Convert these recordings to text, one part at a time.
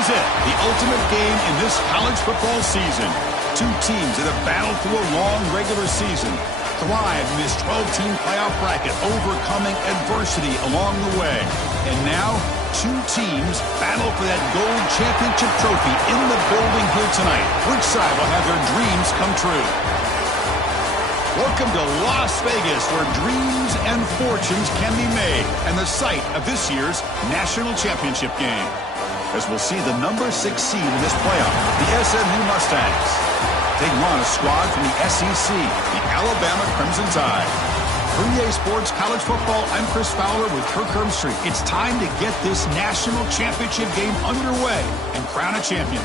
is it, the ultimate game in this college football season. Two teams that have battled through a long regular season, thrive in this 12-team playoff bracket, overcoming adversity along the way. And now, two teams battle for that gold championship trophy in the building here tonight. Which side will have their dreams come true? Welcome to Las Vegas, where dreams and fortunes can be made, and the site of this year's national championship game. As we'll see the number 6 seed in this playoff, the SMU Mustangs, taking on a squad from the SEC, the Alabama Crimson Tide. For EA Sports College Football, I'm Chris Fowler with Kirk Herbstreit. It's time to get this national championship game underway and crown a champion.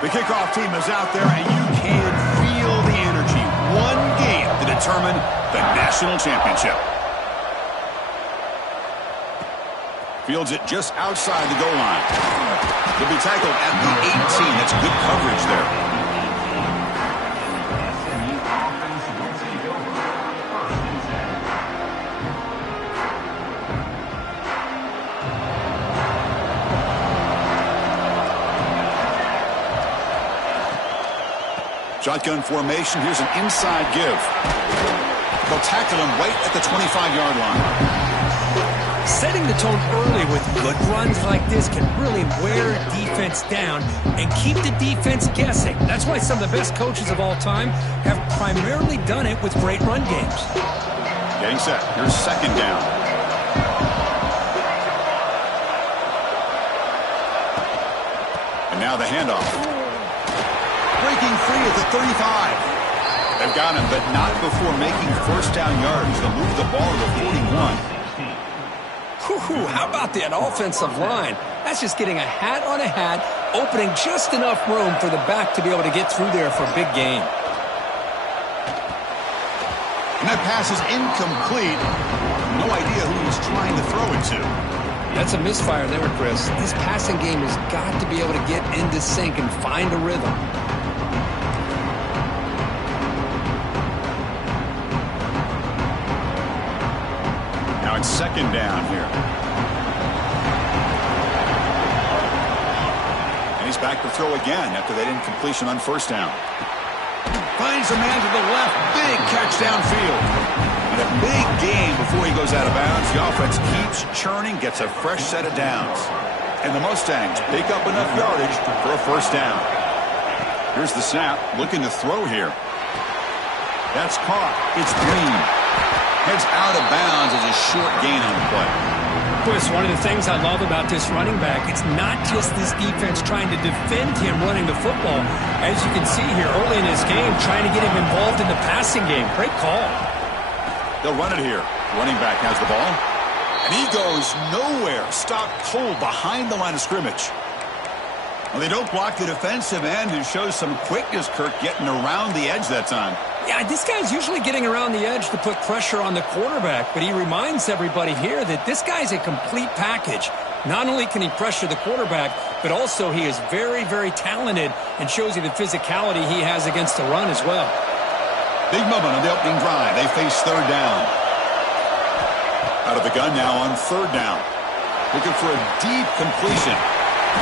The kickoff team is out there, and you can feel the energy. One game to determine the national championship. Fields it just outside the goal line. He'll be tackled at the 18. That's good coverage there. Shotgun formation. Here's an inside give. They'll tackle him right at the 25-yard line. Setting the tone early with good runs like this can really wear a defense down and keep the defense guessing. That's why some of the best coaches of all time have primarily done it with great run games. Getting set. Here's second down. And now the handoff. Breaking free at the 35. They've got him, but not before making first down yards. They'll move the ball to the 41. Whew, how about that offensive line? That's just getting a hat on a hat, opening just enough room for the back to be able to get through there for a big gain. And that pass is incomplete. No idea who he's trying to throw it to. That's a misfire there, Chris. This passing game has got to be able to get into sync and find a rhythm. It's second down here. And he's back to throw again after that incompletion on first down. Finds a man to the left. Big catch downfield. And a big gain before he goes out of bounds. The offense keeps churning, gets a fresh set of downs. And the Mustangs pick up enough yardage for a first down. Here's the snap. Looking to throw here. That's caught. It's Green. Heads out of bounds as a short gain on the play. Chris, one of the things I love about this running back, it's not just this defense trying to defend him running the football. As you can see here early in this game, trying to get him involved in the passing game. Great call. They'll run it here. Running back has the ball. And he goes nowhere. Stopped cold behind the line of scrimmage. Well, they don't block the defensive end, who shows some quickness, Kirk, getting around the edge that time. Yeah, this guy's usually getting around the edge to put pressure on the quarterback, but he reminds everybody here that this guy's a complete package. Not only can he pressure the quarterback, but also he is very, very talented and shows you the physicality he has against the run as well. Big moment on the opening drive. They face third down. Out of the gun now on third down. Looking for a deep completion.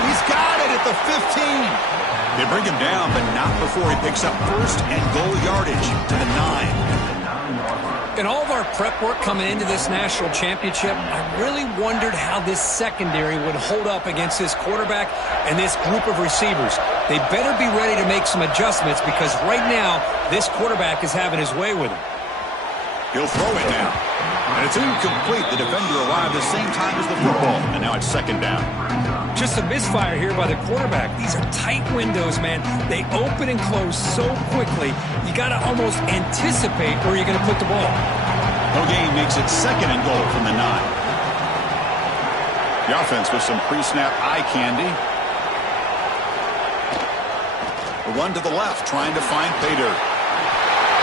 He's got it at the 15. They bring him down, but not before he picks up first and goal yardage to the 9. In all of our prep work coming into this national championship, I really wondered how this secondary would hold up against this quarterback and this group of receivers. They better be ready to make some adjustments because right now, this quarterback is having his way with him. He'll throw it now. And it's incomplete. The defender arrived the same time as the football. And now it's second down. Just a misfire here by the quarterback. These are tight windows, man. They open and close so quickly, you got to almost anticipate where you're going to put the ball. No gain makes it second and goal from the 9. The offense with some pre-snap eye candy. A run to the left, trying to find Pater.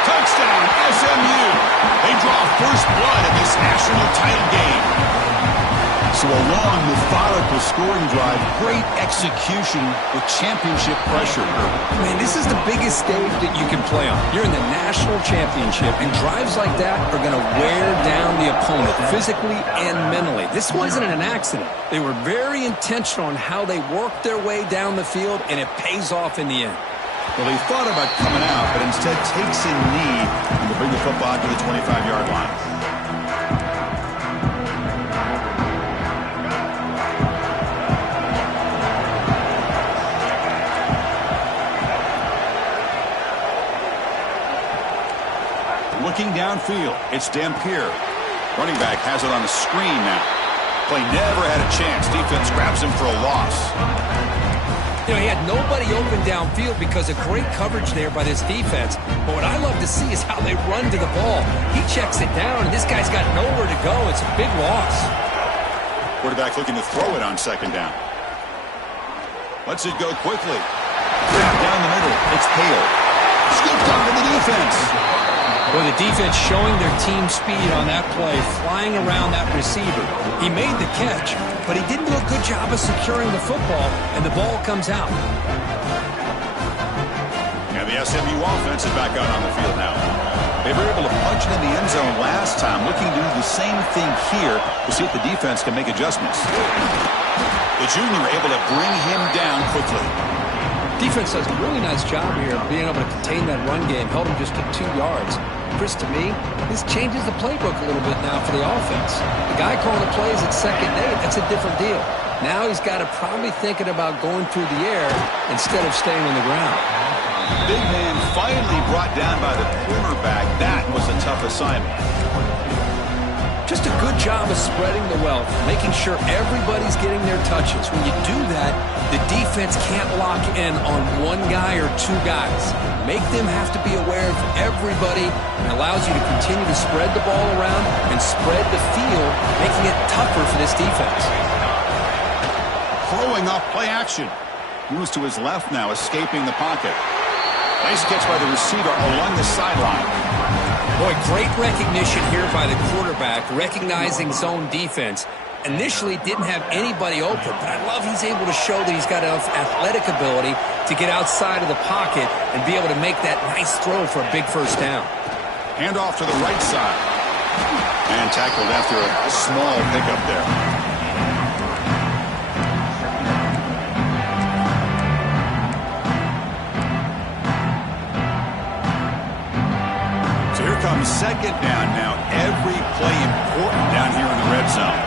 Touchdown, SMU. They draw first blood in this national title game. So a long, methodical scoring drive, great execution with championship pressure. Man, this is the biggest stage that you can play on. You're in the national championship, and drives like that are going to wear down the opponent physically and mentally. This wasn't an accident. They were very intentional on how they worked their way down the field, and it pays off in the end. Well, he thought about coming out, but instead takes a knee to bring the football to the 25-yard line. Looking downfield, it's Dampier. Running back has it on the screen now. Play never had a chance. Defense grabs him for a loss. You know, he had nobody open downfield because of great coverage there by this defense. But what I love to see is how they run to the ball. He checks it down, and this guy's got nowhere to go. It's a big loss. Quarterback looking to throw it on second down. Lets it go quickly. Down the middle, it's Hale. Scooped up in the defense. Well, the defense showing their team speed on that play, flying around that receiver. He made the catch, but he didn't do a good job of securing the football, and the ball comes out. And the SMU offense is back out on the field now. They were able to punch it in the end zone last time, looking to do the same thing here to see if the defense can make adjustments. The junior able to bring him down quickly. Defense does a really nice job here of being able to contain that run game, held him just to 2 yards. Chris, to me, this changes the playbook a little bit now for the offense. The guy calling the plays at second and 8, that's a different deal. Now he's got to probably thinking about going through the air instead of staying on the ground. Big man finally brought down by the cornerback. That was a tough assignment. Just a good job of spreading the wealth, making sure everybody's getting their touches. When you do that, the defense can't lock in on one guy or two guys. Make them have to be aware of everybody, and allows you to continue to spread the ball around and spread the field, making it tougher for this defense. Throwing off play action. Moves to his left now, escaping the pocket. Nice catch by the receiver along the sideline. Boy, great recognition here by the quarterback, recognizing zone defense. Initially didn't have anybody open, but I love he's able to show that he's got enough athletic ability to get outside of the pocket and be able to make that nice throw for a big first down. Hand off to the right side. And tackled after a small pickup there. So here comes second down now. Every play important down here in the red zone.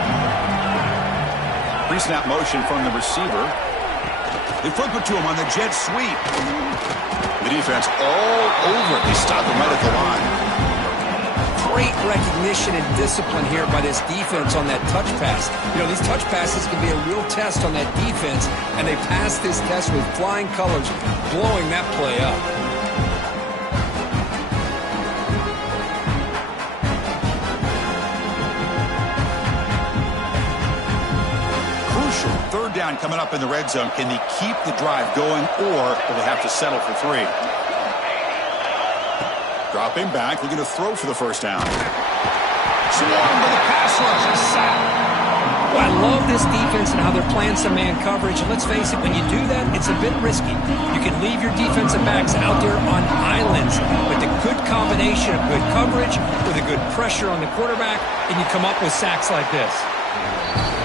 Pre-snap motion from the receiver. They flip it to him on the jet sweep. The defense all over it. They stop him right at the line. Great recognition and discipline here by this defense on that touch pass. You know, these touch passes can be a real test on that defense, and they passed this test with flying colors, blowing that play up. Third down coming up in the red zone. Can they keep the drive going, or will they have to settle for 3? Dropping back, looking to throw for the first down. Swarmed by the pass rush. A sack. Well, I love this defense and how they're playing some man coverage. And let's face it, when you do that, it's a bit risky. You can leave your defensive backs out there on islands, but the good combination of good coverage with a good pressure on the quarterback, and you come up with sacks like this.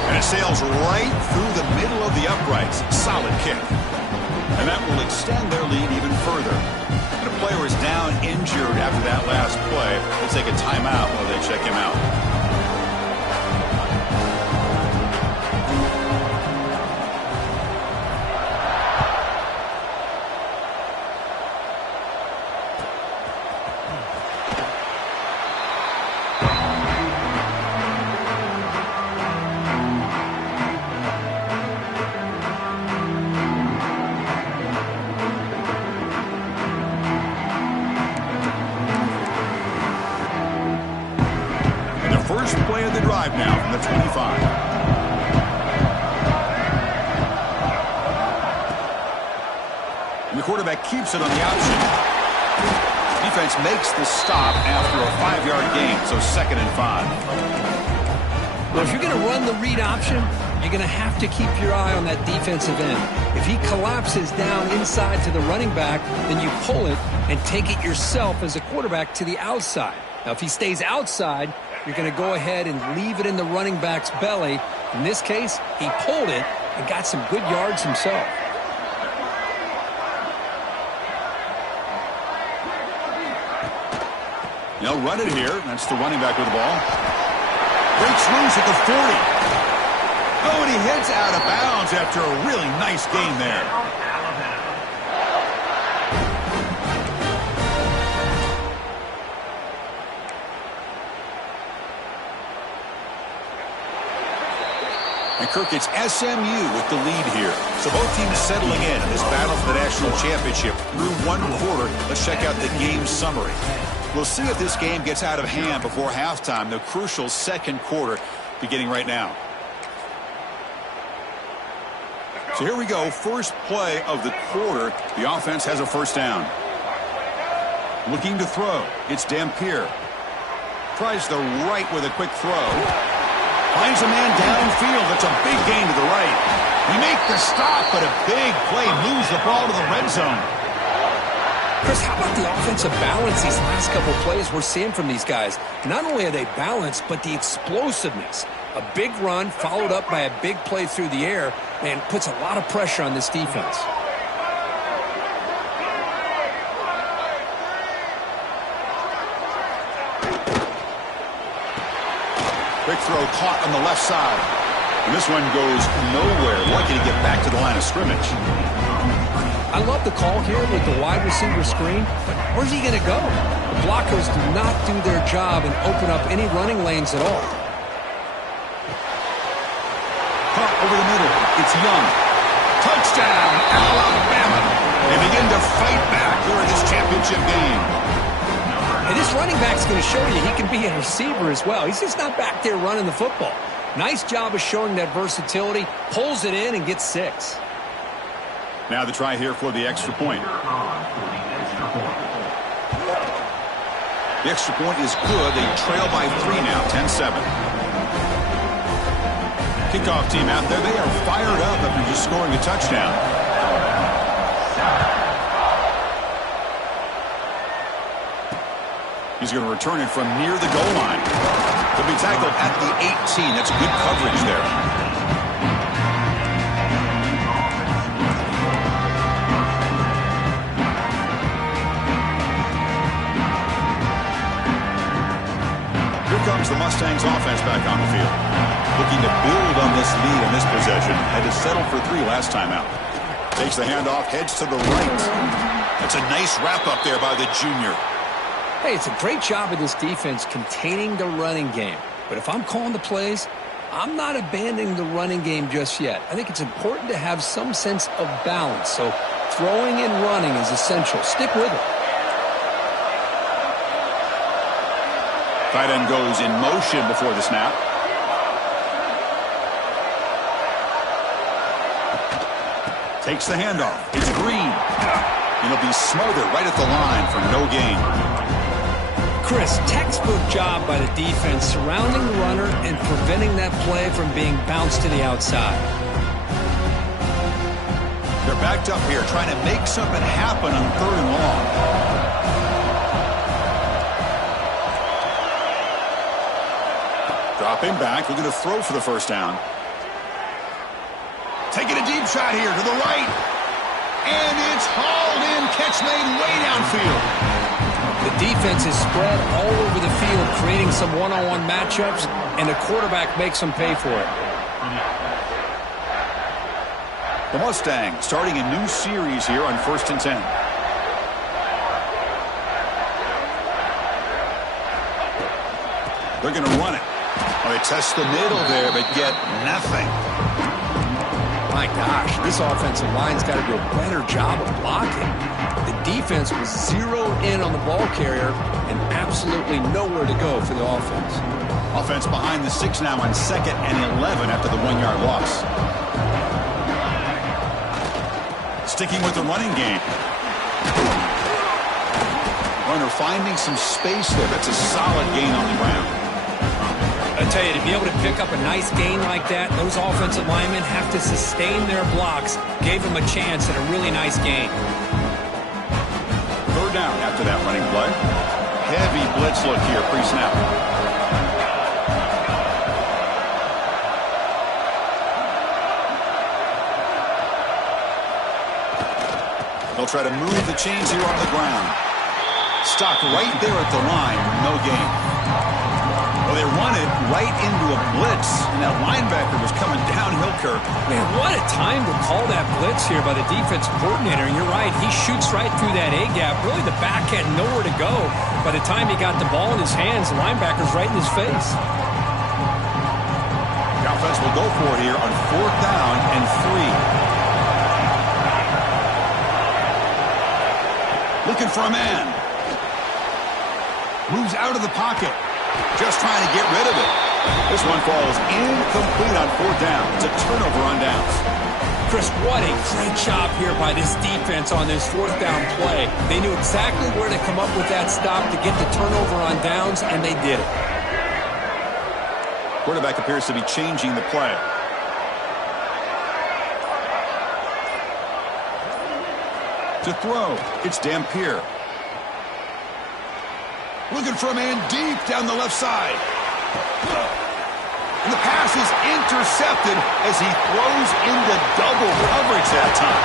And it sails right through the middle of the uprights. Solid kick. And that will extend their lead even further. And a player is down injured after that last play. They'll take a timeout while they check him out. First play of the drive now from the 25. And the quarterback keeps it on the option. Defense makes the stop after a 5-yard gain, so 2nd and 5. Well, if you're going to run the read option, you're going to have to keep your eye on that defensive end. If he collapses down inside to the running back, then you pull it and take it yourself as a quarterback to the outside. Now, if he stays outside, you're going to go ahead and leave it in the running back's belly. In this case, he pulled it and got some good yards himself. They'll run it here. That's the running back with the ball. Breaks loose at the 40. Oh, and he heads out of bounds after a really nice gain there. And Kirk, it's SMU with the lead here. So both teams settling in this battle for the national championship through one quarter. Let's check out the game summary. We'll see if this game gets out of hand before halftime, the crucial second quarter beginning right now. So here we go, first play of the quarter. The offense has a first down. Looking to throw. It's Dampier. Tries the right with a quick throw. Finds a man downfield. That's a big gain to the right. He makes the stop, but a big play moves the ball to the red zone. Chris, how about the offensive balance these last couple plays we're seeing from these guys? Not only are they balanced, but the explosiveness. A big run followed up by a big play through the air and puts a lot of pressure on this defense. Quick throw caught on the left side. And this one goes nowhere. Lucky to get back to the line of scrimmage. I love the call here with the wide receiver screen, but where's he going to go? The blockers do not do their job and open up any running lanes at all. Caught over the middle. It's Young. Touchdown, Alabama. They begin to fight back here in this championship game. And this running back's going to show you he can be a receiver as well. He's just not back there running the football. Nice job of showing that versatility. Pulls it in and gets 6. Now the try here for the extra point. The extra point is good. They trail by 3 now, 10-7. Kickoff team out there. They are fired up after just scoring a touchdown. He's going to return it from near the goal line. He'll be tackled at the 18. That's good coverage there. Comes the Mustangs offense back on the field. Looking to build on this lead in this possession. Had to settle for 3 last time out. Takes the handoff, heads to the right. That's a nice wrap up there by the junior. Hey, it's a great job of this defense containing the running game. But if I'm calling the plays, I'm not abandoning the running game just yet. I think it's important to have some sense of balance. So throwing and running is essential. Stick with it. Tight end goes in motion before the snap. Takes the handoff. It's Green. And he'll be smothered right at the line for no gain. Chris, textbook job by the defense surrounding the runner and preventing that play from being bounced to the outside. They're backed up here trying to make something happen on 3rd and long. Dropping back, looking to throw for the first down. Taking a deep shot here to the right. And it's hauled in, catch made way downfield. The defense is spread all over the field, creating some one-on-one matchups, and the quarterback makes them pay for it. The Mustangs starting a new series here on 1st and 10. They're going to run it. Well, they test the middle there, but get nothing. My gosh, this offensive line's got to do a better job of blocking. The defense was zeroed in on the ball carrier and absolutely nowhere to go for the offense. Offense behind the 6 now on 2nd and 11 after the 1-yard loss. Sticking with the running game. Runner finding some space there. That's a solid gain on the ground. A tell you, to be able to pick up a nice gain like that, those offensive linemen have to sustain their blocks. Gave them a chance at a really nice gain. Third down after that running play. Heavy blitz look here pre-snap. They'll try to move the chains here on the ground. Stopped right there at the line. No gain. Well, they run it right into a blitz, and that linebacker was coming downhill, Kirk. Man, what a time to call that blitz here by the defensive coordinator. And you're right, he shoots right through that A-gap. Really, the back had nowhere to go. By the time he got the ball in his hands, the linebacker's right in his face. The offense will go for it here on 4th down and 3. Looking for a man. Moves out of the pocket. Just trying to get rid of it. This one falls incomplete on 4th down. It's a turnover on downs. Chris, what a great job here by this defense on this 4th down play. They knew exactly where to come up with that stop to get the turnover on downs, and they did it. Quarterback appears to be changing the play. To throw, it's Dampier. Looking for a man deep down the left side. And the pass is intercepted as he throws into double coverage that time.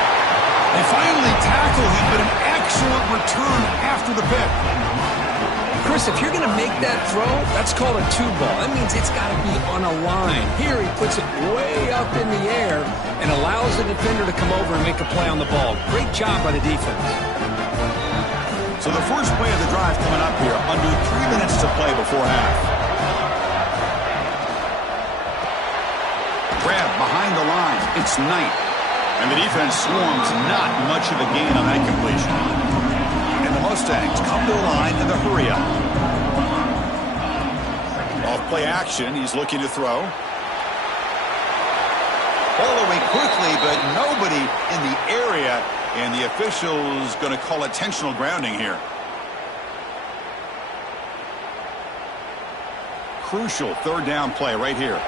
They finally tackle him, but an excellent return after the pick. Chris, if you're going to make that throw, that's called a 2-ball. That means it's got to be on a line. Here he puts it way up in the air and allows the defender to come over and make a play on the ball. Great job by the defense. So the first play of the drive coming up here, under 3 minutes to play before half. Grab behind the line. It's Knight. And the defense swarms not much of a gain on that completion. And the Mustangs come to the line in the hurry up. Off play action, he's looking to throw. Ball away quickly, but nobody in the area. And the official's going to call intentional grounding here. Crucial 3rd down play right here.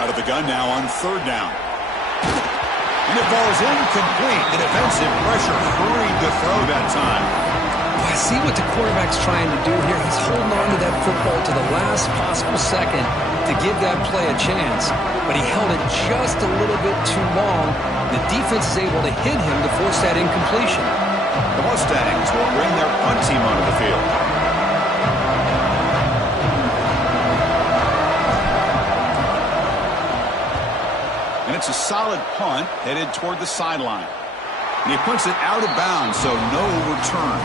Out of the gun now on 3rd down. And it falls incomplete. The defensive pressure hurried the throw that time. I see what the quarterback's trying to do here. He's holding on to that football to the last possible second to give that play a chance. But he held it just a little bit too long. The defense is able to hit him to force that incompletion. The Mustangs will bring their punt team onto the field. And it's a solid punt headed toward the sideline. And he puts it out of bounds, so no return.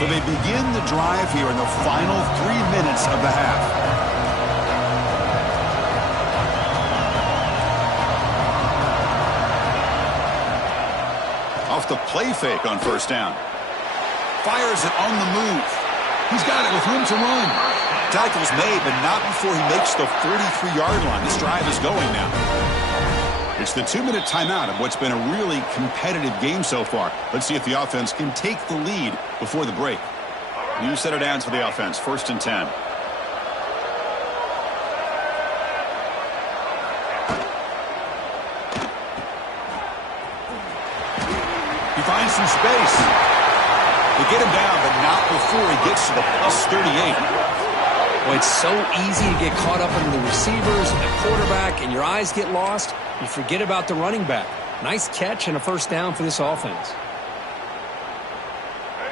So they begin the drive here in the final 3 minutes of the half. Off the play fake on 1st down. Fires it on the move. He's got it with room to run. Tackle's made, but not before he makes the 43-yard line. This drive is going now. It's the 2-minute timeout of what's been a really competitive game so far. Let's see if the offense can take the lead before the break. New set of downs for the offense, 1st and 10. He finds some space. They get him down, but not before he gets to the +38. Well, it's so easy to get caught up in the receivers and the quarterback, and your eyes get lost. You forget about the running back. Nice catch and a 1st down for this offense.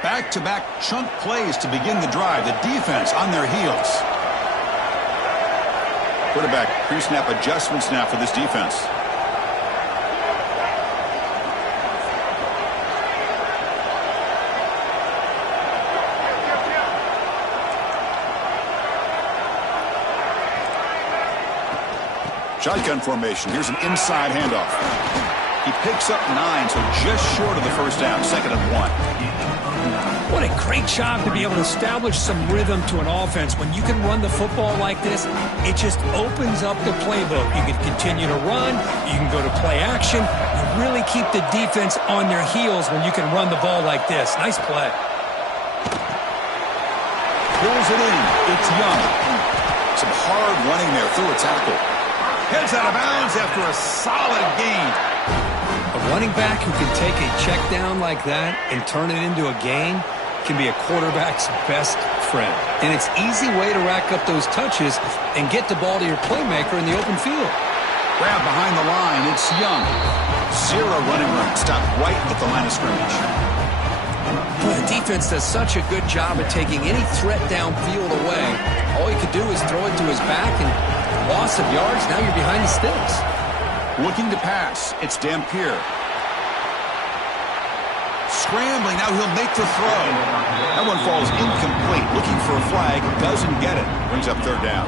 Back-to-back chunk plays to begin the drive. The defense on their heels. Quarterback pre-snap adjustments now for this defense. Shotgun formation. Here's an inside handoff. He picks up 9, so just short of the 1st down. 2nd and 1. What a Great job to be able to establish some rhythm to an offense. When you can run the football like this, it just opens up the playbook. You can continue to run. You can go to play action. You really keep the defense on their heels when you can run the ball like this. Nice play. Pulls it in. It's Young. Some hard running there through a tackle. Heads out of bounds after a solid gain. A running back who can take a check down like that and turn it into a gain can be a quarterback's best friend. And it's an easy way to rack up those touches and get the ball to your playmaker in the open field. Grab behind the line. It's Young. Zero running room. Stopped right at the line of scrimmage. The defense does such a good job at taking any threat downfield away. All you could do is throw it to his back, and loss of yards, now you're behind the sticks. Looking to pass. It's Dampier. Scrambling. Now he'll make the throw. That one falls incomplete. Looking for a flag. Doesn't get it. Brings up third down.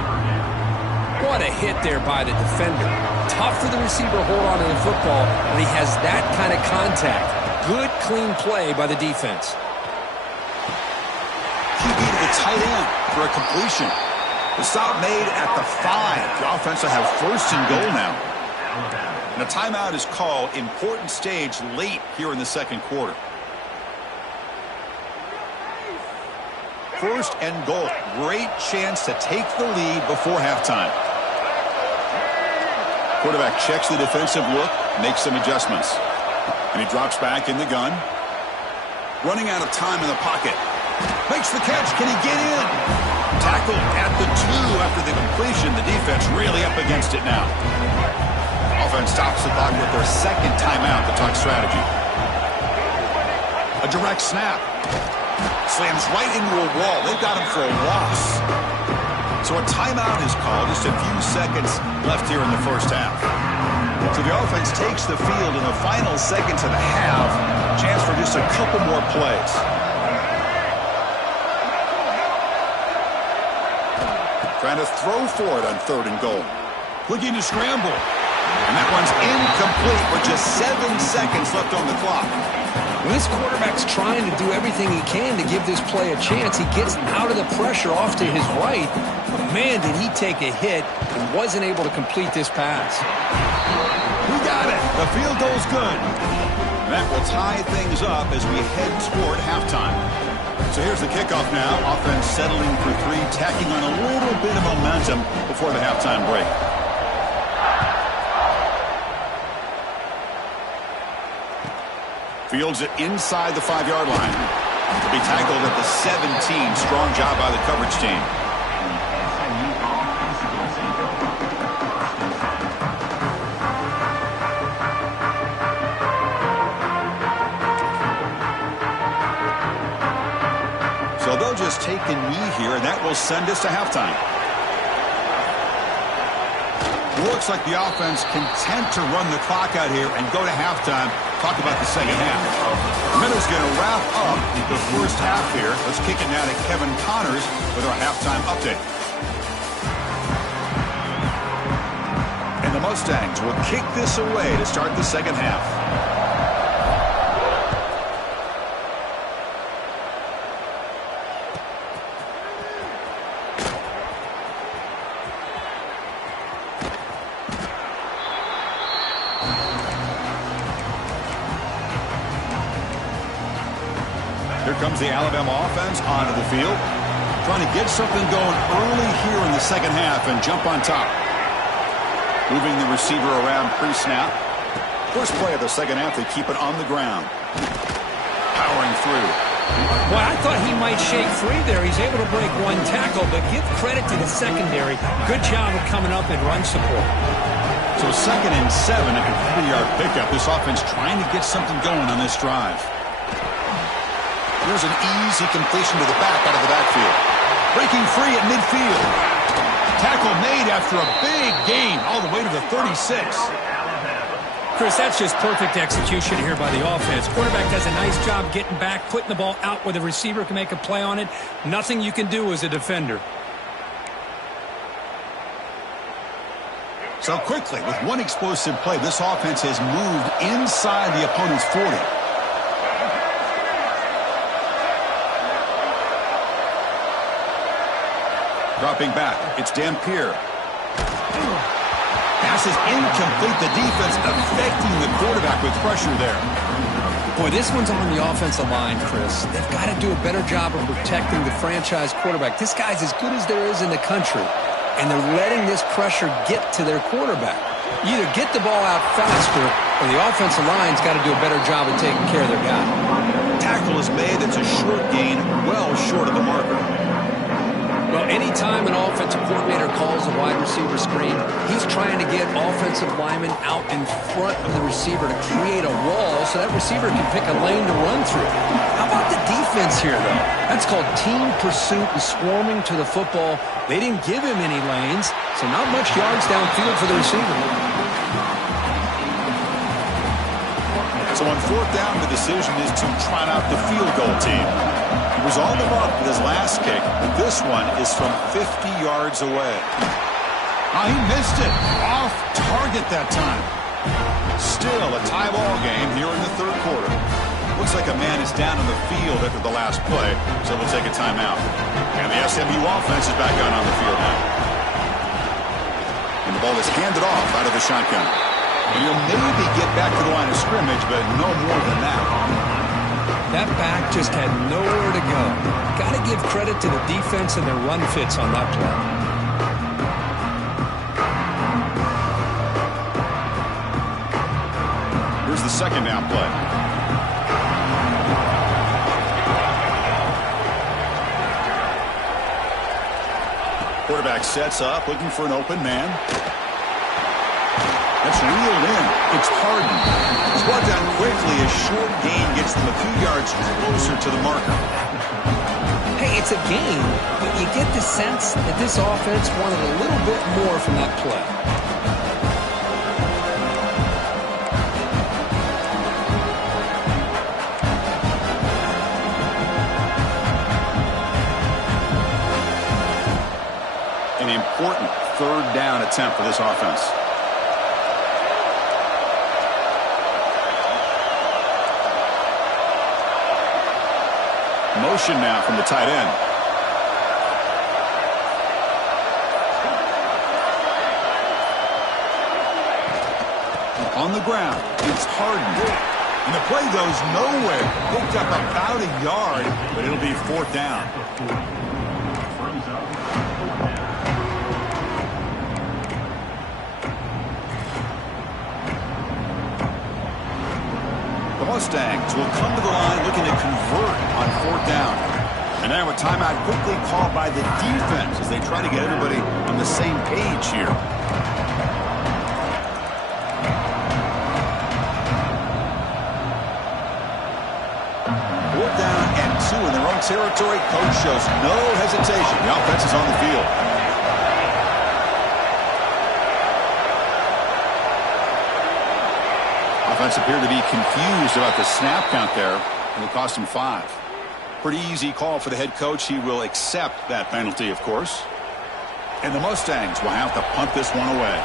What a hit there by the defender. Tough for the receiver to hold on to the football when he has that kind of contact. Good, clean play by the defense. QB to the tight end for a completion. The stop made at the 5. The offense will have first and goal now. And a timeout is called. Important stage late here in the second quarter. First and goal. Great chance to take the lead before halftime. Quarterback checks the defensive look, makes some adjustments. And he drops back in the gun. Running out of time in the pocket. Makes the catch. Can he get in? Tackled at the 2 after the completion. The defense really up against it now. Offense stops the clock with their second timeout to talk strategy. A direct snap. Slams right into a wall. They've got him for a loss. So a timeout is called. Just a few seconds left here in the first half. So the offense takes the field in the final seconds of the half. Chance for just a couple more plays. Trying to throw for it on third and goal. Looking to scramble. And that one's incomplete with just 7 seconds left on the clock. When this quarterback's trying to do everything he can to give this play a chance, he gets out of the pressure off to his right. But man, did he take a hit and wasn't able to complete this pass. We got it. The field goal's good. That will tie things up as we head toward halftime. So here's the kickoff now. Offense settling for 3, tacking on a little bit of momentum before the halftime break. Fields it inside the 5-yard line. To be tackled at the 17. Strong job by the coverage team. So they'll just take a knee here, and that will send us to halftime. Looks like the offense content to run the clock out here and go to halftime. Talk about the second half. Minnows going to wrap up the first half here. Let's kick it now to Kevin Connors with our halftime update. And the Mustangs will kick this away to start the second half. Here comes the Alabama offense onto the field. Trying to get something going early here in the second half and jump on top. Moving the receiver around pre-snap. First play of the second half, they keep it on the ground. Powering through. Well, I thought he might shake free there. He's able to break one tackle, but give credit to the secondary. Good job of coming up and run support. So 2nd and 7 at a 3-yard pickup. This offense trying to get something going on this drive. Here's an easy completion to the back out of the backfield. Breaking free at midfield. Tackle made after a big gain all the way to the 36. Chris, that's just perfect execution here by the offense. Quarterback does a nice job getting back, putting the ball out where the receiver can make a play on it. Nothing you can do as a defender. So quickly, with one explosive play, this offense has moved inside the opponent's 40. Dropping back, it's Dampier. Pass is incomplete. The defense affecting the quarterback with pressure there. Boy, this one's on the offensive line, Chris. They've got to do a better job of protecting the franchise quarterback. This guy's as good as there is in the country, and they're letting this pressure get to their quarterback. You either get the ball out faster, or the offensive line's got to do a better job of taking care of their guy. Tackle is made. That's a short gain, well short of the marker. Well, anytime an offensive coordinator calls a wide receiver screen, he's trying to get offensive linemen out in front of the receiver to create a wall so that receiver can pick a lane to run through. How about the defense here, though? That's called team pursuit and swarming to the football. They didn't give him any lanes, so not much yards downfield for the receiver. So on fourth down, the decision is to trot out the field goal team. He was on the mark with his last kick, but this one is from 50 yards away. Oh, he missed it. Off target that time. Still a tie ball game here in the third quarter. Looks like a man is down on the field after the last play, so we'll take a timeout. And the SMU offense is back out on the field now. And the ball is handed off out of the shotgun. And you'll maybe get back to the line of scrimmage, but no more than that. That back just had nowhere to go. Got to give credit to the defense and their run fits on that play. Here's the second down play. Quarterback sets up, looking for an open man. That's reeled in. It's Harden. It's brought down quickly. A short gain gets them a few yards closer to the marker. Hey, it's a game, but you get the sense that this offense wanted a little bit more from that play. An important third down attempt for this offense. Motion now from the tight end. On the ground, it's Harden. And the play goes nowhere. Picked up about a yard, but it'll be fourth down. The Mustangs will come to the line looking to convert on fourth down. And now a timeout quickly called by the defense as they try to get everybody on the same page here. Fourth down and 2 in their own territory. Coach shows no hesitation. The offense is on the field. Offense appeared to be confused about the snap count there. It'll cost him 5. Pretty easy call for the head coach. He will accept that penalty, of course. And the Mustangs will have to punt this one away.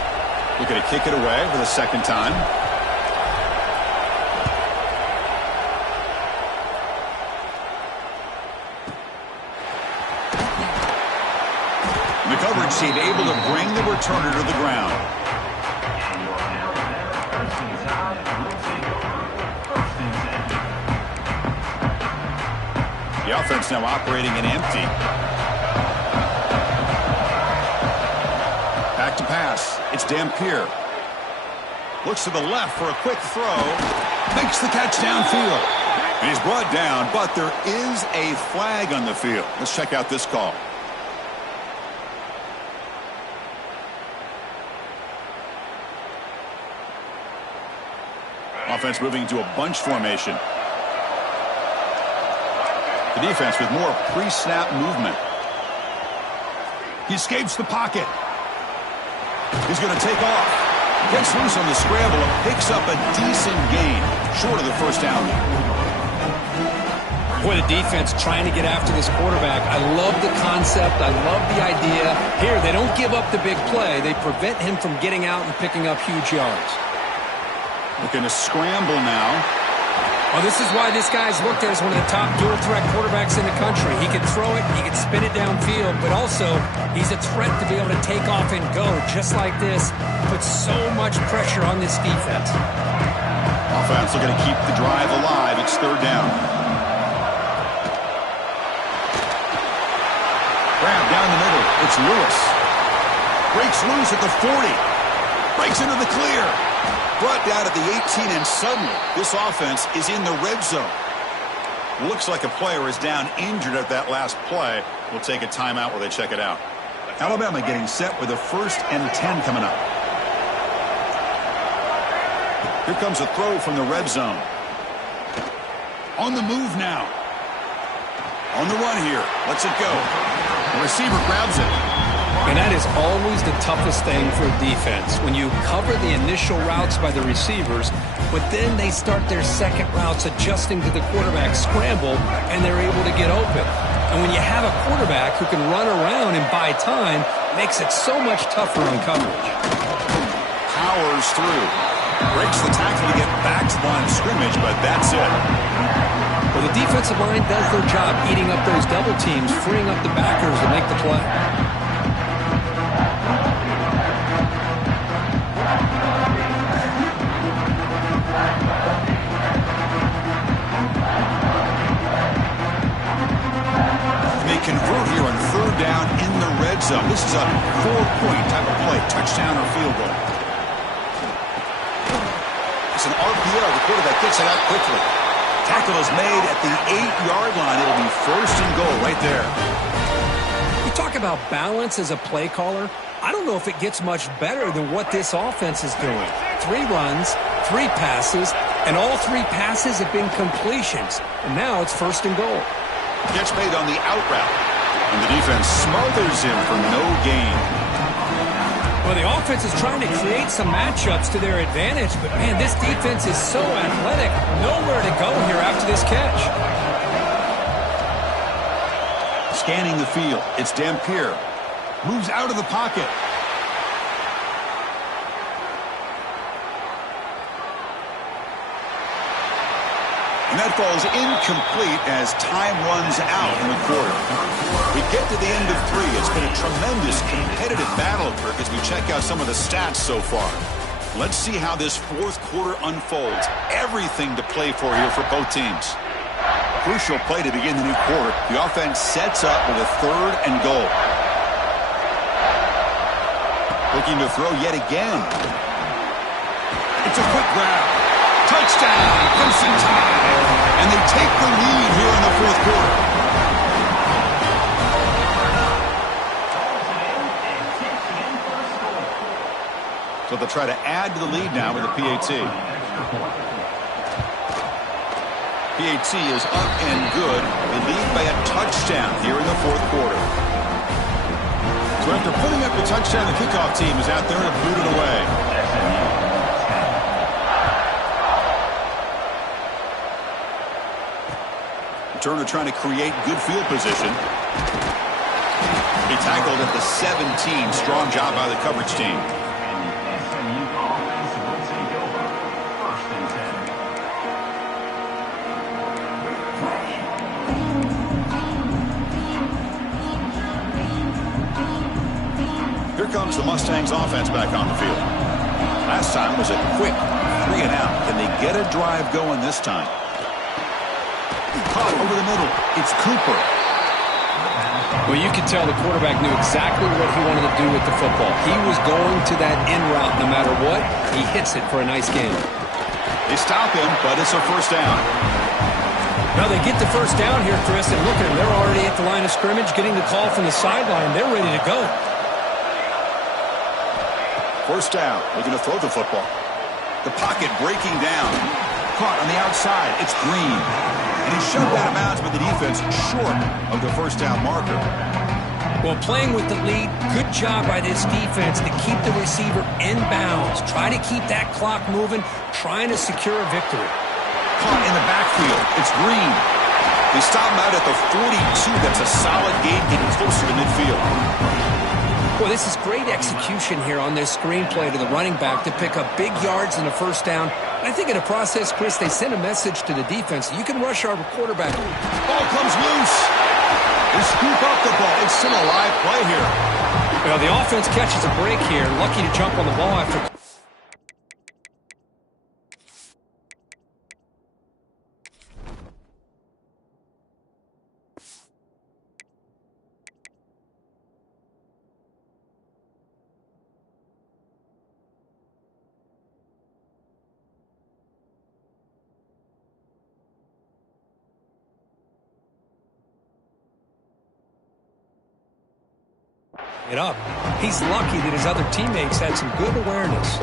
We're going to kick it away for the second time. The coverage team able to bring the returner to the ground. The offense now operating in empty. Back to pass. It's Dampier. Looks to the left for a quick throw. Makes the catch downfield. And he's brought down, but there is a flag on the field. Let's check out this call. Offense moving to a bunch formation. The defense with more pre-snap movement. He escapes the pocket. He's going to take off. Gets loose on the scramble and picks up a decent gain, short of the first down. Boy, the defense trying to get after this quarterback. I love the concept. I love the idea. Here, they don't give up the big play. They prevent him from getting out and picking up huge yards. Looking to scramble now. Well, this is why this guy's looked at as one of the top dual-threat quarterbacks in the country. He can throw it, he can spin it downfield, but also he's a threat to be able to take off and go just like this. Puts so much pressure on this defense. Offense looking to keep the drive alive. It's third down. Grab down the middle. It's Lewis. Breaks loose at the 40. Breaks into the clear. Brought down at the 18, and suddenly this offense is in the red zone. Looks like a player is down injured at that last play. We'll take a timeout while they check it out. Alabama getting set with a 1st and 10 coming up. Here comes a throw from the red zone. On the move now. On the run here. Lets it go. The receiver grabs it. And that is always the toughest thing for a defense, when you cover the initial routes by the receivers, but then they start their second routes adjusting to the quarterback scramble, and they're able to get open. And when you have a quarterback who can run around and buy time, it makes it so much tougher on coverage. Powers through. Breaks the tackle to get back to the line of scrimmage, but that's it. Well, the defensive line does their job eating up those double teams, freeing up the backers to make the play. Convert here on third down in the red zone. This is a 4-point type of play, touchdown or field goal. It's an RPO. The quarterback gets it out quickly. Tackle is made at the 8-yard line. It'll be 1st and goal right there. You talk about balance as a play caller. I don't know if it gets much better than what this offense is doing. 3 runs, 3 passes, and all 3 passes have been completions. And now it's 1st and goal. Catch made on the out route. And the defense smothers him for no gain. Well, the offense is trying to create some matchups to their advantage, but, man, this defense is so athletic. Nowhere to go here after this catch. Scanning the field. It's Dampier. Moves out of the pocket. And that falls incomplete as time runs out in the quarter. We get to the end of 3. It's been a tremendous competitive battle, Kirk, as we check out some of the stats so far. Let's see how this 4th quarter unfolds. Everything to play for here for both teams. Crucial play to begin the new quarter. The offense sets up with a 3rd and goal. Looking to throw yet again. It's a quick grab. Touchdown, Crimson Tide. And they take the lead here in the 4th quarter. So they'll try to add to the lead now with a PAT. PAT is up and good. They lead by a touchdown here in the 4th quarter. So after putting up the touchdown, the kickoff team is out there to boot it away. Turner trying to create good field position. He tackled at the 17. Strong job by the coverage team. Here comes the Mustangs offense back on the field. Last time was a quick 3 and out. Can they get a drive going this time? Caught over the middle. It's Cooper. Well, you could tell the quarterback knew exactly what he wanted to do with the football. He was going to that in route no matter what. He hits it for a nice gain. They stop him, but it's a 1st down. Now they get the 1st down here, Chris, and look at them. They're already at the line of scrimmage, getting the call from the sideline. They're ready to go. 1st down. Looking to throw the football. The pocket breaking down. Caught on the outside. It's Green. And he's shoved out of bounds by the defense short of the 1st down marker. Well, playing with the lead, good job by this defense to keep the receiver in bounds. Try to keep that clock moving, trying to secure a victory. Caught in the backfield. It's Green. They stop him out at the 42. That's a solid gain, getting closer to midfield. Well, this is great execution here on this screenplay to the running back to pick up big yards in the 1st down I think in the process, Chris, they send a message to the defense. You can rush our quarterback. Ball comes loose. They scoop up the ball. It's still a live play here. Well, the offense catches a break here. Lucky to jump on the ball after. It up. He's lucky that his other teammates had some good awareness.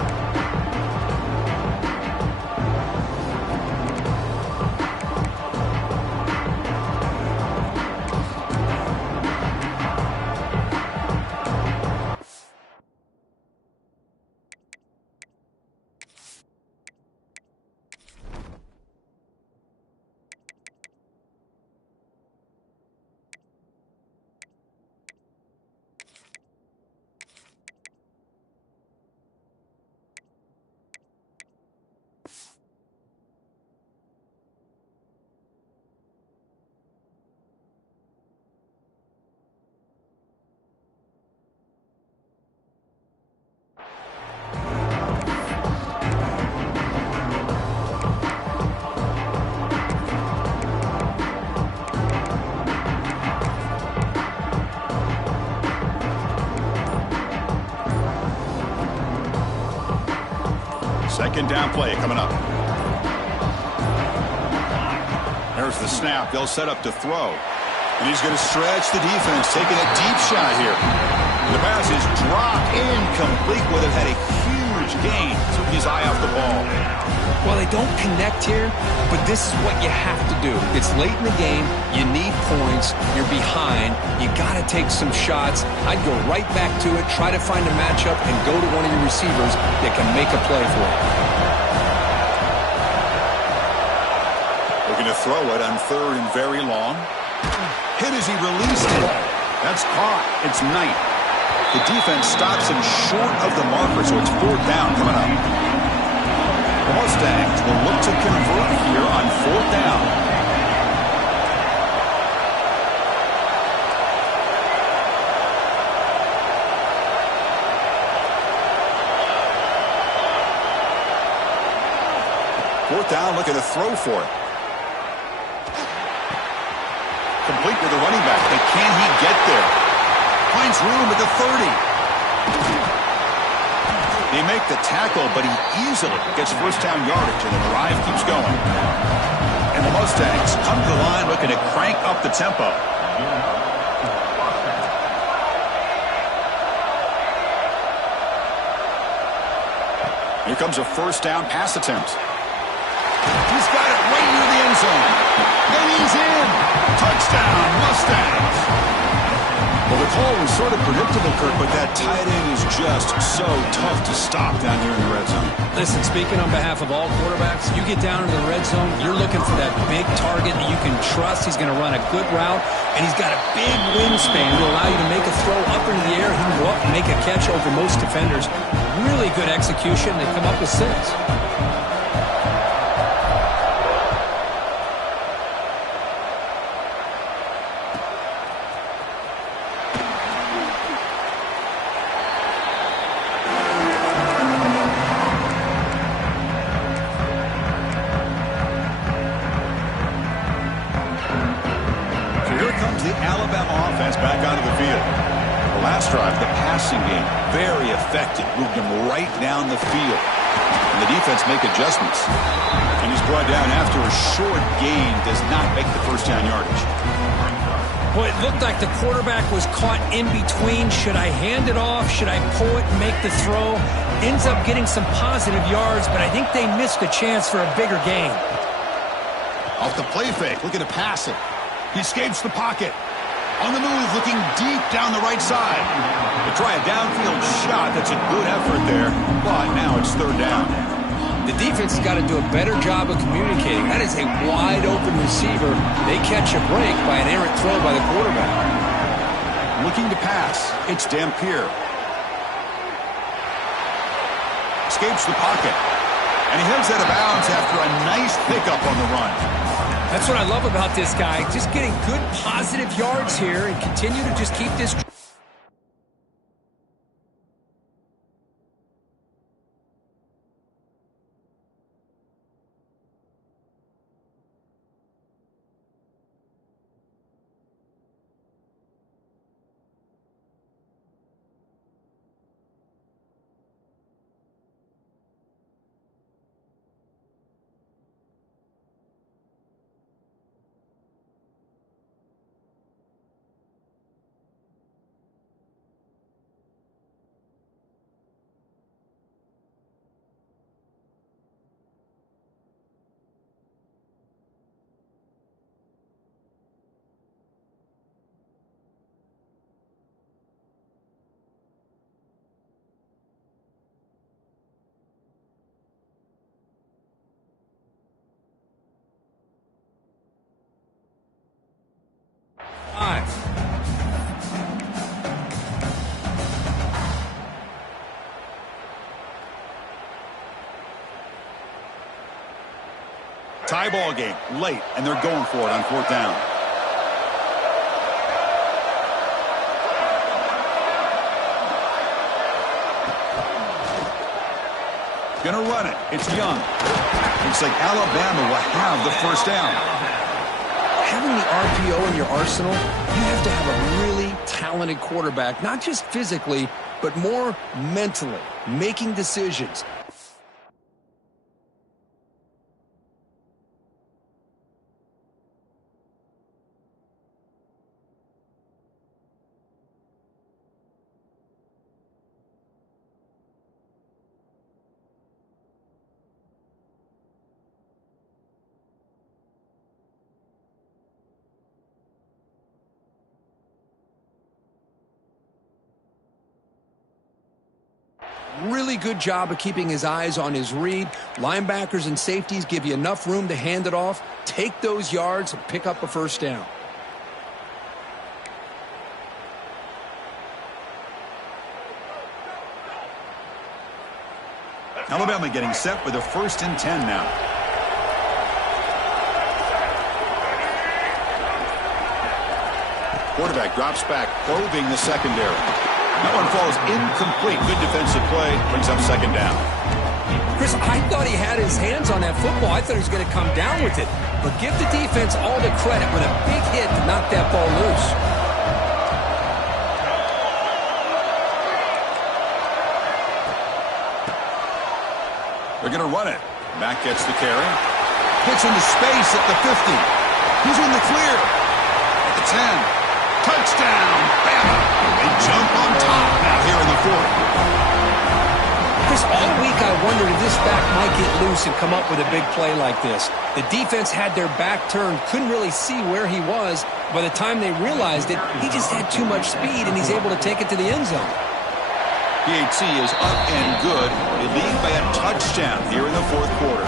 Second down play coming up. There's the snap. They'll set up to throw. And he's going to stretch the defense, taking a deep shot here. The pass is dropped incomplete with it. Had a huge gain. Took his eye off the ball. Well, they don't connect here, but this is what you have to do. It's late in the game. You need points. You're behind. You got to take some shots. I'd go right back to it, try to find a matchup, and go to one of your receivers that can make a play for you. Looking to throw it on third and very long. Hit as he released it. That's caught. It's Knight. The defense stops him short of the marker, so it's fourth down coming up. The Mustangs will look to convert here on fourth down. Fourth down, looking to throw for it. Complete with the running back, but can he get there? Finds room at the 30. They make the tackle, but he easily gets first down yardage, and the drive keeps going. And the Mustangs come to the line looking to crank up the tempo. Here comes a first down pass attempt. He's got it right near the end zone. And he's in. Touchdown, Mustangs. Well, the call was sort of predictable, Kirk, but that tight end is just so tough to stop down here in the red zone. Listen, speaking on behalf of all quarterbacks, you get down into the red zone, you're looking for that big target that you can trust. He's going to run a good route, and he's got a big wingspan to allow you to make a throw up into the air. He can go up and make a catch over most defenders. Really good execution. They come up with 6. The Alabama offense back onto the field. The last drive, the passing game, very effective. Moved him right down the field. And the defense make adjustments. And he's brought down after a short gain. Does not make the first down yardage. Well, it looked like the quarterback was caught in between. Should I hand it off? Should I pull it and make the throw? Ends up getting some positive yards, but I think they missed a chance for a bigger gain. Off the play fake, looking to pass it. He escapes the pocket. On the move, looking deep down the right side. They try a downfield shot. That's a good effort there. But now it's third down. The defense has got to do a better job of communicating. That is a wide-open receiver. They catch a break by an errant throw by the quarterback. Looking to pass. It's Dampier. Escapes the pocket. And he heads out of bounds after a nice pickup on the run. That's what I love about this guy. Just getting good, positive yards here and continue to just keep this. Tie ball game, late, and they're going for it on 4th down. Gonna run it. It's Young. Looks like Alabama will have the 1st down. Having the RPO in your arsenal, you have to have a really talented quarterback, not just physically, but more mentally, making decisions. Really good job of keeping his eyes on his read. Linebackers and safeties give you enough room to hand it off, take those yards, and pick up a 1st down. Alabama getting set with a 1st and 10 now. Quarterback drops back, probing the secondary. That one falls incomplete. Good defensive play. Brings up 2nd down. Chris, I thought he had his hands on that football. I thought he was going to come down with it. But give the defense all the credit with a big hit to knock that ball loose. They're going to run it. Back gets the carry. Gets into space at the 50. He's in the clear. At the 10. Touchdown, Bama. They jump on top now here in the 4th. Chris, all week I wondered if this back might get loose and come up with a big play like this. The defense had their back turned, couldn't really see where he was. By the time they realized it, he just had too much speed, and he's able to take it to the end zone. PAT is up and good. They lead by a touchdown here in the 4th quarter.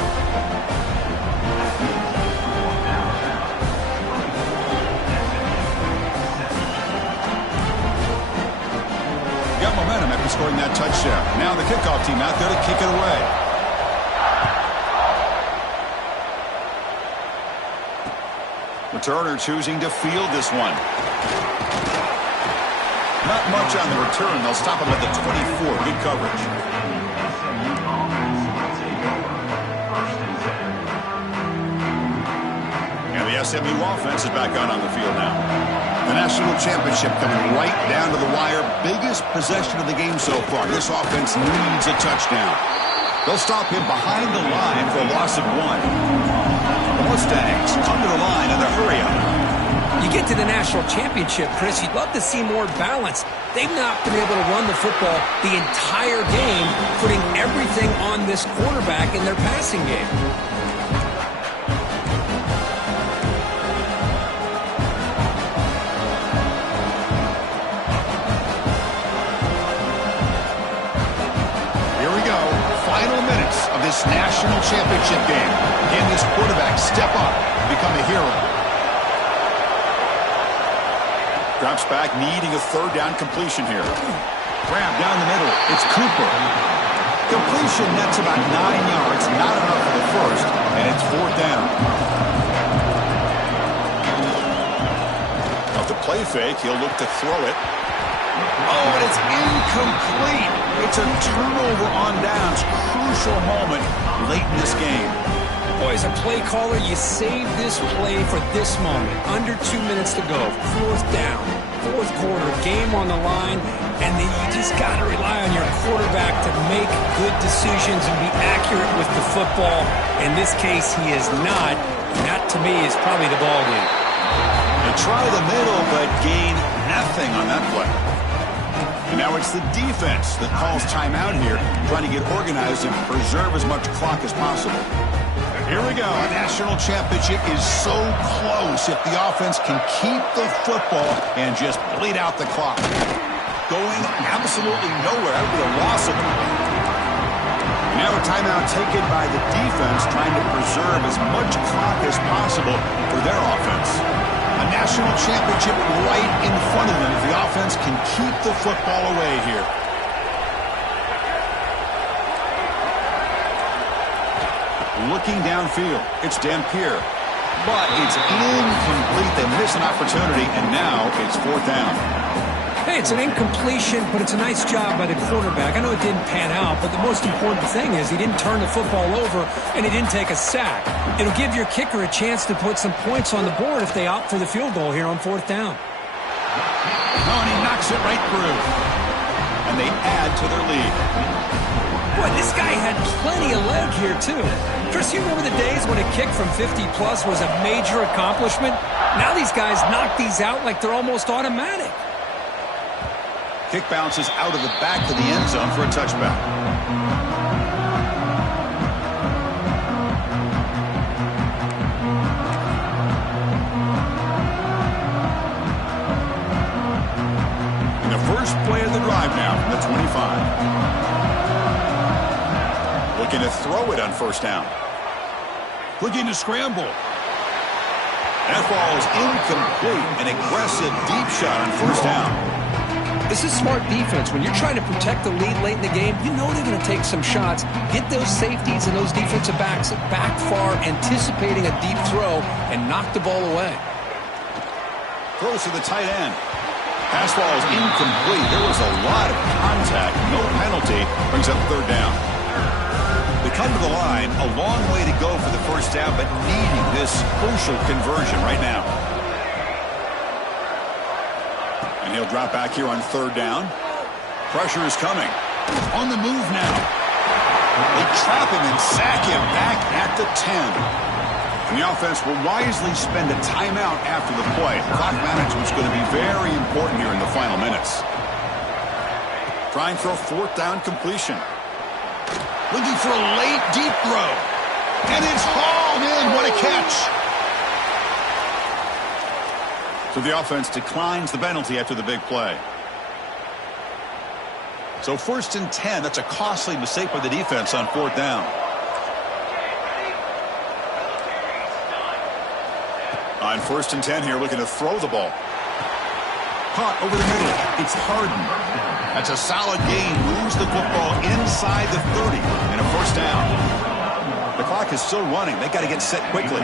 Got momentum after scoring that touchdown. Now the kickoff team out there to kick it away. Returner choosing to field this one. Not much on the return. They'll stop him at the 24. Good coverage. And the SMU offense is back on the field now. The national championship coming right down to the wire. Biggest possession of the game so far. This offense needs a touchdown. They'll stop him behind the line for a loss of 1. The Mustangs come to the line in a hurry-up. You get to the national championship, Chris, you'd love to see more balance. They've not been able to run the football the entire game, putting everything on this quarterback in their passing game. This national championship game. Can this quarterback step up and become a hero? Drops back, needing a 3rd down completion here. Grab down the middle. It's Cooper. Completion nets about 9 yards, not enough for the first, and it's 4th down. Off the play fake, he'll look to throw it. Oh, and it's incomplete. It's a turnover on downs. Crucial moment late in this game. Boy, as a play caller, you save this play for this moment. Under 2 minutes to go. 4th down. 4th quarter, game on the line, and then you just got to rely on your quarterback to make good decisions and be accurate with the football. In this case, he is not. And that, to me, is probably the ball game. They try the middle, but gain nothing on that play. And now it's the defense that calls timeout here, trying to get organized and preserve as much clock as possible. Here we go. A national championship is so close if the offense can keep the football and just bleed out the clock. Going absolutely nowhere with a loss of it. Now a timeout taken by the defense, trying to preserve as much clock as possible for their offense. A national championship right in front of them if the offense can keep the football away here. Looking downfield, it's Dampier. But it's incomplete. They miss an opportunity, and now it's 4th down. Hey, it's an incompletion, but it's a nice job by the quarterback. I know it didn't pan out, but the most important thing is he didn't turn the football over, and he didn't take a sack. It'll give your kicker a chance to put some points on the board if they opt for the field goal here on 4th down. Oh, and he knocks it right through. And they add to their lead. Boy, this guy had plenty of leg here, too. Chris, you remember the days when a kick from 50-plus was a major accomplishment? Now these guys knock these out like they're almost automatic. Kick bounces out of the back of the end zone for a touchback. And the first play of the drive now from the 25. Looking to throw it on 1st down. Looking to scramble. That ball is incomplete. An aggressive deep shot on 1st down. This is smart defense. When you're trying to protect the lead late in the game, you know they're going to take some shots. Get those safeties and those defensive backs back far, anticipating a deep throw, and knock the ball away. Throws to the tight end. Pass ball is incomplete. There was a lot of contact. No penalty. Brings up 3rd down. They come to the line, a long way to go for the 1st down, but needing this crucial conversion right now. And he'll drop back here on 3rd down. Pressure is coming. On the move now. They trap him and sack him back at the 10. And the offense will wisely spend a timeout after the play. Clock management is going to be very important here in the final minutes. Trying for a 4th down completion. Looking for a late, deep throw. And it's hauled in. What a catch. So the offense declines the penalty after the big play. So 1st and 10. That's a costly mistake by the defense on 4th down. On 1st and 10 here, looking to throw the ball. Caught over the middle. It's Harden. That's a solid gain. Moves the football inside the 30 and a 1st down. The clock is still running. They got to get set quickly.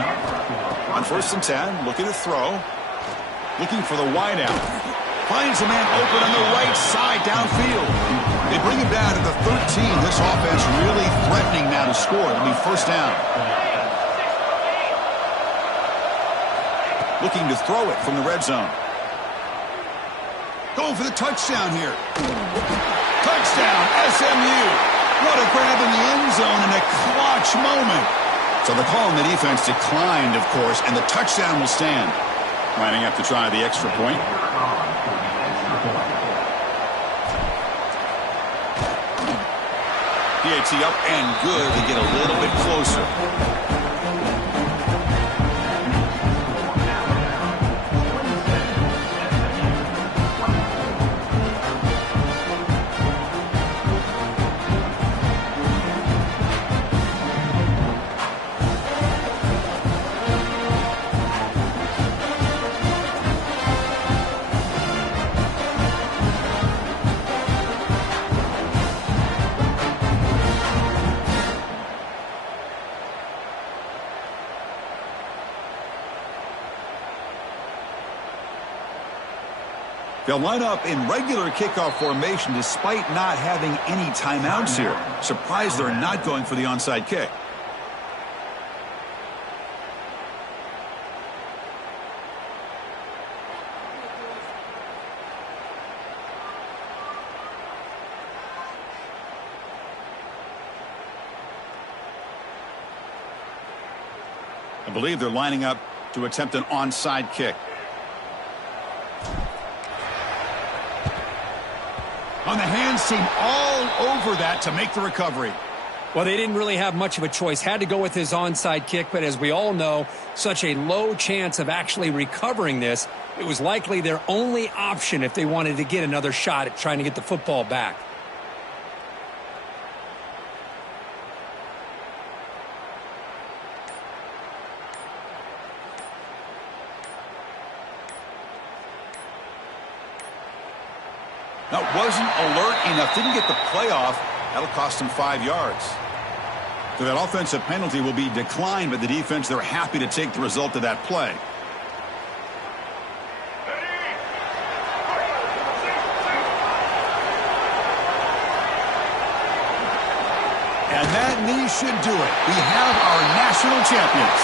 On 1st and 10, looking to throw. Looking for the wide out. Finds a man open on the right side downfield. They bring him down to the 13. This offense really threatening now to score. It'll be 1st down. Looking to throw it from the red zone. Going for the touchdown here. Touchdown, SMU. What a grab in the end zone in a clutch moment. So the call on the defense declined, of course, and the touchdown will stand. Lining up to try the extra point. PAT up and good to get a little bit closer. They'll line up in regular kickoff formation despite not having any timeouts here. Surprised they're not going for the onside kick. I believe they're lining up to attempt an onside kick. On the hands team all over that to make the recovery. Well, they didn't really have much of a choice. Had to go with his onside kick, but as we all know, such a low chance of actually recovering this. It was likely their only option if they wanted to get another shot at trying to get the football back. That wasn't alert enough. Didn't get the play off. That'll cost him 5 yards. So that offensive penalty will be declined by the defense. They're happy to take the result of that play. And that knee should do it. We have our national champions.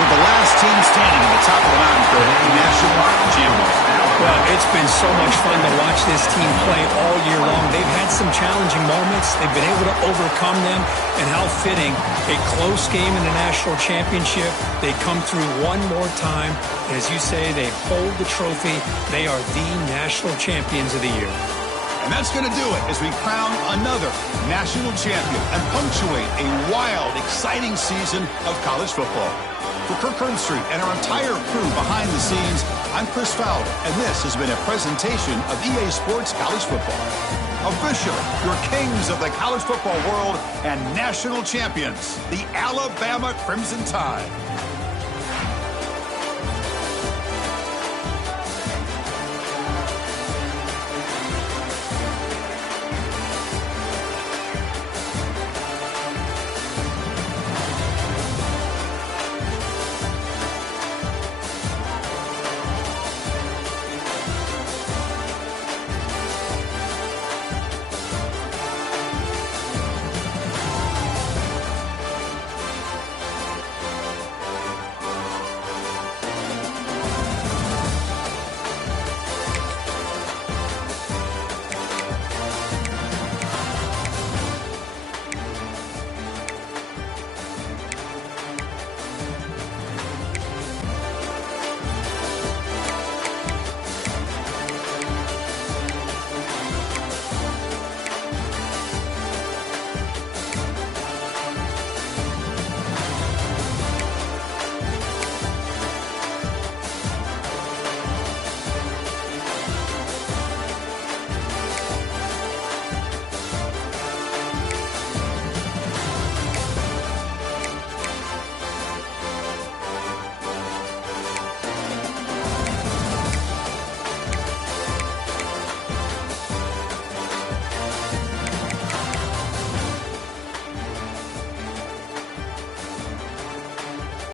With the last team standing at the top of the mountain for the national champions. Well, it's been so much fun to watch this team play all year long. They've had some challenging moments. They've been able to overcome them. And how fitting, a close game in the national championship. They come through one more time. As you say, they hold the trophy. They are the national champions of the year. And that's going to do it as we crown another national champion and punctuate a wild, exciting season of college football. For Kirk Herbstreit and our entire crew behind the scenes, I'm Chris Fowler, and this has been a presentation of EA Sports College Football. Officially, your kings of the college football world and national champions, the Alabama Crimson Tide.